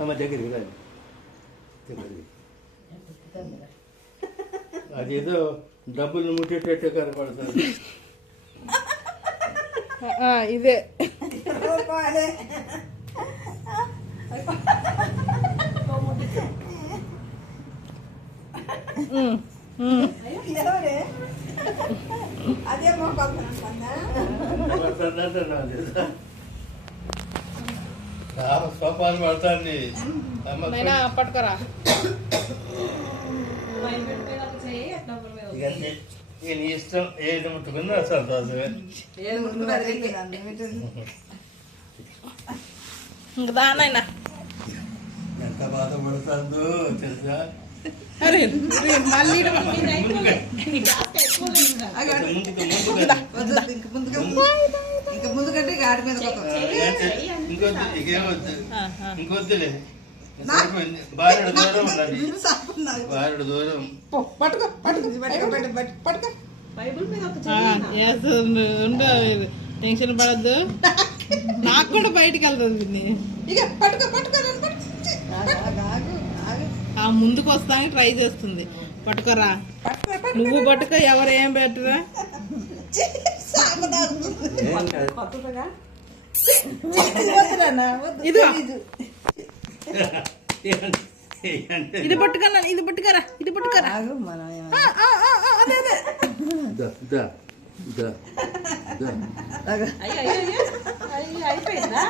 అమ్మ దగ్గరికి రండి అదేదో డబ్బులు ముట్టేటట్టే కనపడుతుంది. ఇదే అదే సోపాలు పడతాను పట్టుకోరా. నీ ఇష్టం ఏది ముట్టుకుందో సంతోషమే. ఇంక దానైనా ఎంత బాధపడుతుందో తెలుసా. అరే మళ్ళీ ఇంకా ముందు కంటే గాడి మీద ఇంకొద్దులే. బారెడు దూరం ఉండాలి. బారెడు దూరం పట్టుకో పట్టుకో టెన్షన్ పడద్దు. నాకు కూడా బయటికి వెళ్తుంది. ఇక పట్టుకో ఆ ముందుకు వస్తానికి ట్రై చేస్తుంది. పట్టుకోరా. నువ్వు పట్టుకో. ఎవరు ఏం పెట్టరా. ఇది పట్టుకన్నా. ఇది పట్టుకరా. ఇది పట్టుకరా. అయిపోయిందా.